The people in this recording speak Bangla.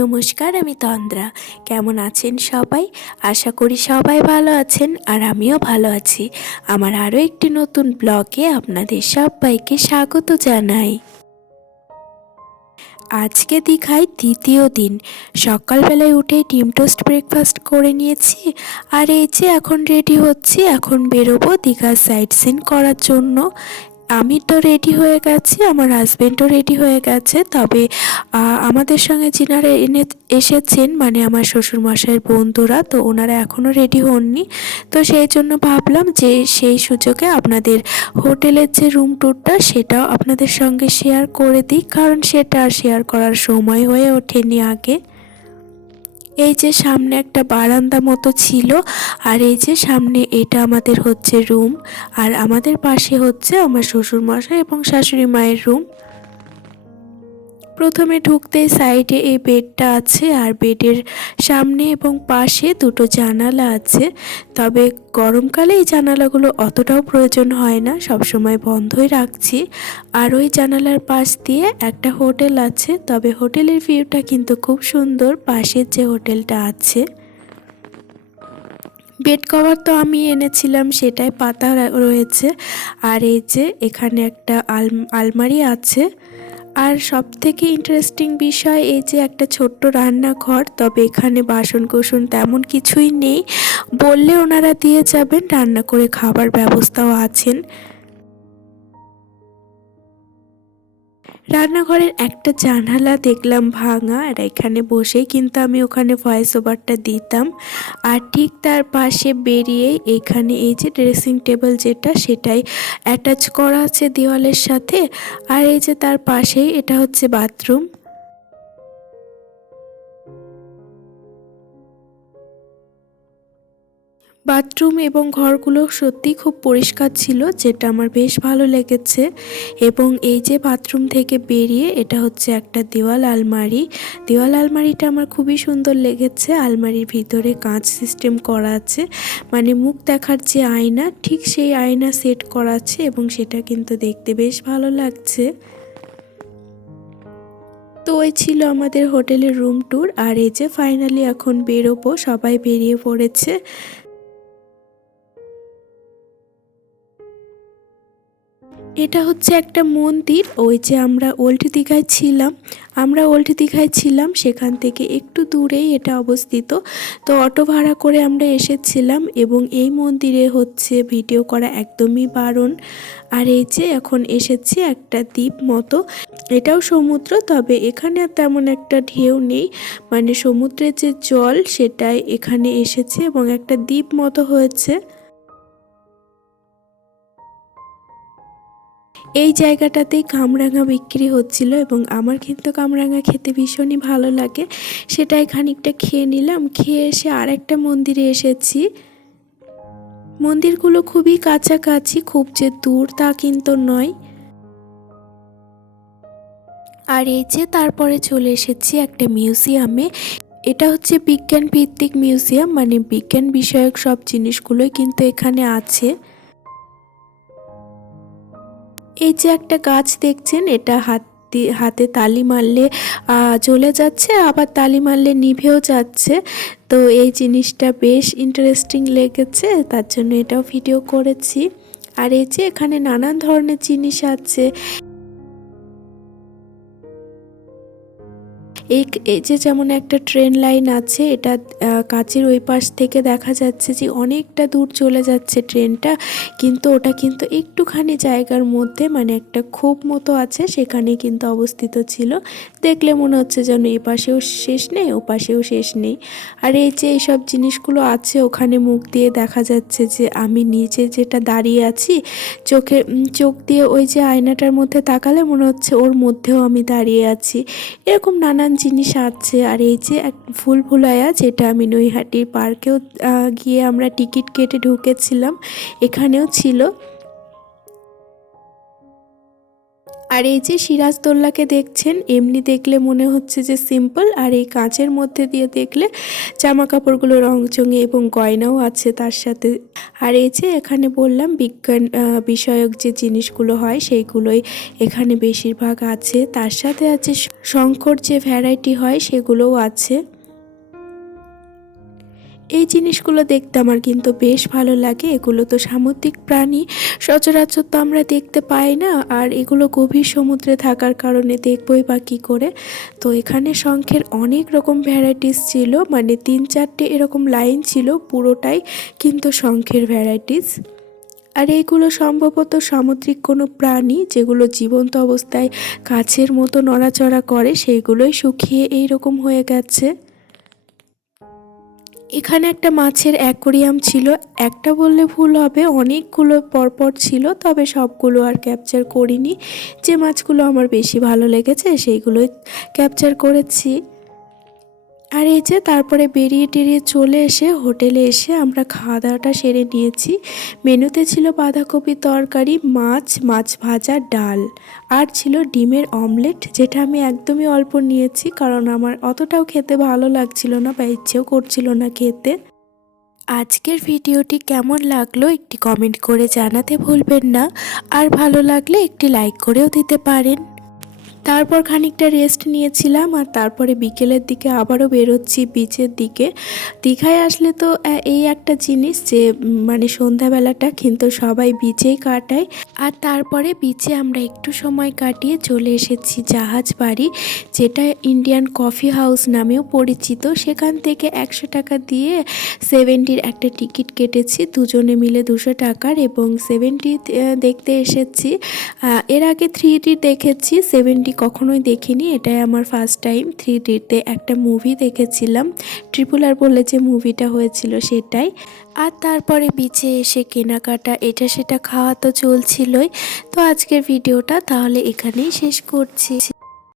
নমস্কার, আমি তন্দ্রা। কেমন আছেন সবাই? আশা করি সবাই ভালো আছেন আর আমিও ভালো আছি। আমার আরও একটি নতুন ব্লগে আপনাদের সবাইকে স্বাগত জানাই। আজকে দীঘায় দ্বিতীয় দিন। সকালবেলায় উঠে ডিম টোস্ট ব্রেকফাস্ট করে নিয়েছি আর এই যে এখন রেডি হচ্ছি, এখন বেরোবো দীঘার সাইট সিন করার জন্য। আমি তো রেডি হয়ে গেছি, আমার হাজব্যান্ডও রেডি হয়ে গেছে, তবে আমাদের সঙ্গে যিনারা এনে, এসেছেন মানে আমার শ্বশুরমশাইয়ের বন্ধুরা, তো ওনারা এখনও রেডি হননি। তো সেই জন্য ভাবলাম যে সেই সুযোগে আপনাদের হোটেলের যে রুম ট্যুরটা সেটাও আপনাদের সঙ্গে শেয়ার করে দিই, কারণ সেটা আর শেয়ার করার সময় হয়ে ওঠেনি আগে। এই যে সামনে একটা বারান্দা মতো ছিল, আর এই যে সামনে এটা আমাদের হচ্ছে রুম আর আমাদের পাশে হচ্ছে আমার শ্বশুর মশাই এবং শাশুড়ি মায়ের রুম প্রথমে ঢুকতেই সাইডে এই বেডটা আছে আর বেডের সামনে এবং পাশে দুটো জানালা আছে। তবে গরমকালে এই জানালাগুলো অতটাও প্রয়োজন হয় না, সবসময় বন্ধই রাখছি। আর ওই জানালার পাশ দিয়ে একটা হোটেল আছে, তবে হোটেলের ভিউটা কিন্তু খুব সুন্দর, পাশের যে হোটেলটা আছে। বেড কভার তো আমি এনেছিলাম সেটাই পাতা রয়েছে। আর এই যে এখানে একটা আল আলমারি আছে। আর সব থেকে ইন্টারেস্টিং বিষয় এই যে একটা ছোট্ট রান্নাঘর, তবে এখানে বাসন কোসন তেমন কিছুই নেই। বললে ওনারা দিয়ে যাবেন, রান্না করে খাবার ব্যবস্থাও আছেন। রান্নাঘরের একটা জানালা দেখলাম ভাঙা আর এখানে বসেই কিন্তু আমি ওখানে ভয়েস ওভারটা দিতাম। আর ঠিক তার পাশে বেরিয়ে এখানে এই যে ড্রেসিং টেবিল যেটা, সেটাই অ্যাটাচ করা আছে দেওয়ালের সাথে। আর এই যে তার পাশেই এটা হচ্ছে বাথরুম বাথরুম এবং ঘরগুলো সত্যি খুব পরিষ্কার ছিল, যেটা আমার বেশ ভালো লেগেছে। এবং এই যে বাথরুম থেকে বেরিয়ে এটা হচ্ছে একটা দেওয়াল আলমারি। দেওয়াল আলমারিটা আমার খুবই সুন্দর লেগেছে, আলমারির ভিতরে কাঁচ সিস্টেম করা আছে। মানে মুখ দেখার যে আয়না, ঠিক সেই আয়না সেট করা আছে এবং সেটা কিন্তু দেখতে বেশ ভালো লাগছে। তো ওই ছিল আমাদের হোটেলের রুম ট্যুর, আর এই যে ফাইনালি এখন বেরোবো, সবাই বেরিয়ে পড়েছে। এটা হচ্ছে একটা মন্দির, ওই যে আমরা ওল্ড দীঘায় ছিলাম। আমরা ওল্ড দীঘায় ছিলাম, সেখান থেকে একটু দূরেই এটা অবস্থিত। তো অটো ভাড়া করে আমরা এসেছিলাম এবং এই মন্দিরে হচ্ছে ভিডিও করা একদমই বারণ। আর এই যে এখন এসেছি একটা দ্বীপ মতো। এটাও সমুদ্র, তবে এখানে তেমন একটা ঢেউ নেই। মানে সমুদ্রের যে জল, সেটাই এখানে এসেছে এবং একটা দ্বীপ মতো হয়েছে। এই জায়গাটাতেই কামরাঙা বিক্রি হচ্ছিল এবং আমার কিন্তু কামরাঙা খেতে ভীষণই ভালো লাগে। সেটাই খানিকটা খেয়ে নিলাম। খেয়ে এসে আরেকটা মন্দিরে এসেছি। মন্দিরগুলো খুবই কাছাকাছি, খুব যে দূর তা কিন্তু নয়। আর এই যে তারপরে চলে এসেছি একটা মিউজিয়ামে। এটা হচ্ছে বিজ্ঞান ভিত্তিক মিউজিয়াম মানে বিজ্ঞান বিষয়ক সব জিনিসগুলোই কিন্তু এখানে আছে। এই যে একটা গাছ দেখছেন, এটা হাত, হাতে তালি মারলে জ্বলে যাচ্ছে, আবার তালি মারলে নিভেও যাচ্ছে। তো এই জিনিসটা বেশ ইন্টারেস্টিং লেগেছে, তার জন্য এটাও ভিডিও করেছি। আর এই যে এখানে নানান ধরনের জিনিস আছে। এই যে যেমন একটা ট্রেন লাইন আছে, এটা কাচের ওই পাশ থেকে দেখা যাচ্ছে যে অনেকটা দূর চলে যাচ্ছে ট্রেনটা, কিন্তু ওটা কিন্তু একটুখানি জায়গার মধ্যে মানে একটা খোপ মতো আছে সেখানে কিন্তু অবস্থিত ছিল। দেখলে মনে হচ্ছে যেন এ পাশেও শেষ নেই, ও পাশেও শেষ নেই। আর এই যে এইসব জিনিসগুলো আছে, ওখানে মুখ দিয়ে দেখা যাচ্ছে যে আমি নিচে যেটা দাঁড়িয়ে আছি, চোখে চোখ দিয়ে ওই যে আয়নাটার মধ্যে তাকালে মনে হচ্ছে ওর মধ্যেও আমি দাঁড়িয়ে আছি। এরকম নানান জিনিস আছে, আর এই যে এক ফুল ফুলায়া যেটা আমি নৈহাটির পার্কেও গিয়ে আমরা টিকিট কেটে ঢুকেছিলাম, এখানেও ছিল। আর এই যে সিরাজদোল্লাকে দেখছেন, এমনি দেখলে মনে হচ্ছে যে সিম্পল, আর এই কাঁচের মধ্যে দিয়ে দেখলে জামা কাপড়গুলো রংচঙে এবং গয়নাও আছে তার সাথে। আর এই যে এখানে বললাম, বিজ্ঞান বিষয়ক যে জিনিসগুলো হয় সেইগুলোই এখানে বেশিরভাগ আছে। তার সাথে আছে শঙ্কর যে ভ্যারাইটি হয় সেগুলোও আছে। এই জিনিসগুলো দেখতে আমার কিন্তু বেশ ভালো লাগে। এগুলো তো সামুদ্রিক প্রাণী। সচরাচর তো আমরা দেখতে পাই না। আর এগুলো গভীর সমুদ্রে থাকার কারণে দেখবই বা কী করে। তো এখানে শঙ্খের অনেক রকম ভ্যারাইটিস ছিল। মানে তিন চারটে এরকম লাইন ছিল পুরোটাই কিন্তু শঙ্খের ভ্যারাইটিস আর এইগুলো সম্ভবত সামুদ্রিক কোনো প্রাণী যেগুলো জীবন্ত অবস্থায় কাছের মতো নড়াচড়া করে, সেইগুলোই শুকিয়ে এইরকম হয়ে গেছে। এখানে একটা মাছের অ্যাকোরিয়াম ছিল। একটা বললে ভুল হবে, অনেকগুলো পরপর ছিল, তবে সবগুলো আর ক্যাপচার করিনি। যে মাছগুলো আমার বেশি ভালো লেগেছে, সেইগুলোই ক্যাপচার করেছি। আর এই যে তারপরে বেরিয়ে টেরিয়ে চলে এসে হোটেলে এসে আমরা খাওয়া দাওয়াটা সেরে নিয়েছি। মেনুতে ছিল বাঁধাকপি তরকারি, মাছ মাছ ভাজা, ডাল। আর ছিল ডিমের অমলেট, যেটা আমি একদমই অল্প নিয়েছি কারণ আমার অতটাও খেতে ভালো লাগছিল না বা ইচ্ছেও করছিল না খেতে। আজকের ভিডিওটি কেমন লাগল একটি কমেন্ট করে জানাতে ভুলবেন না। আর ভালো লাগলে একটি লাইক করেও দিতে পারেন। তারপর খানিকটা রেস্ট নিয়েছিলাম আর তারপরে বিকেলের দিকে আবারও বেরোচ্ছি বিচের দিকে। দীঘায় আসলে তো এই একটা জিনিস যে মানে সন্ধ্যাবেলাটা কিন্তু সবাই বিচেই কাটায়। আর তারপরে বিচে আমরা একটু সময় কাটিয়ে চলে এসেছি জাহাজ বাড়ি যেটা ইন্ডিয়ান কফি হাউস নামেও পরিচিত। সেখান থেকে একশো টাকা দিয়ে সেভেন্টির একটা টিকিট কেটেছি, দুজনে মিলে দুশো টাকার এবং সেভেন্টি দেখতে এসেছি। এর আগে থ্রি দেখেছি সেভেন্টি কখনোই দেখিনি, এটাই আমার ফার্স্ট টাইম থ্রি ডিতে একটা মুভি দেখেছিলাম। ট্রিপুল আর বলে যে মুভিটা হয়েছিল সেটাই। আর তারপরে বিচে এসে কেনাকাটা, এটা সেটা খাওয়া তো চলছিলই। তো আজকের ভিডিওটা তাহলে এখানেই শেষ করছি।